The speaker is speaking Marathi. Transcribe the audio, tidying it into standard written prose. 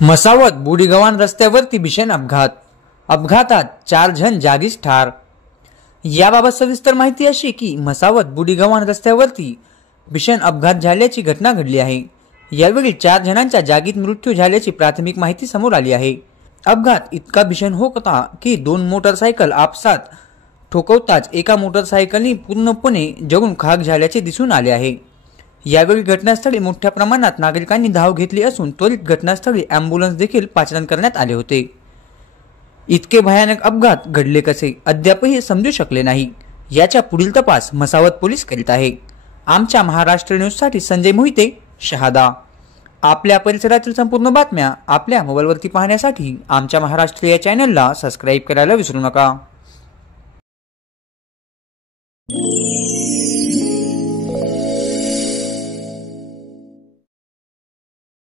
म्हसावत बुडीगव्हाण रस्त्यावरती भीषण अपघातात 4 जण जागीच ठार। याबाबत सविस्तर माहिती अशी की म्हसावत बुडीगव्हाण रस्त्यावरती भीषण अपघात झाल्याची घटना घडली आहे। यावेळी 4 जणांचा जागीच मृत्यू झाल्याची प्राथमिक माहिती समोर आली आहे। अपघात इतका भीषण होता की 2 मोटरसायकल आपसात ठोकवताच एका मोटरसायकलने पूर्णपणे जळून खाक झाल्याचे दिसून आले आहे। यावेळी घटनास्थळी मोठ्या प्रमाणात नागरिकांनी धाव घेतली असून त्वरित घटनास्थळी ॲम्ब्युलन्स देखील पाचारण करण्यात आले होते। इतके भयानक अपघात घडले कसे अद्यापही समजू शकले नाही। याचा पुढील तपास म्हसावत पोलीस करीत आहे। आमच्या महाराष्ट्र न्यूज साठी संजय मोहिते, शहादा। आपल्या परिसरातील संपूर्ण बातम्या आपल्या मोबाईलवरती पाहण्यासाठी आमच्या महाराष्ट्र या चॅनलला सबस्क्राइब करायला विसरू नका।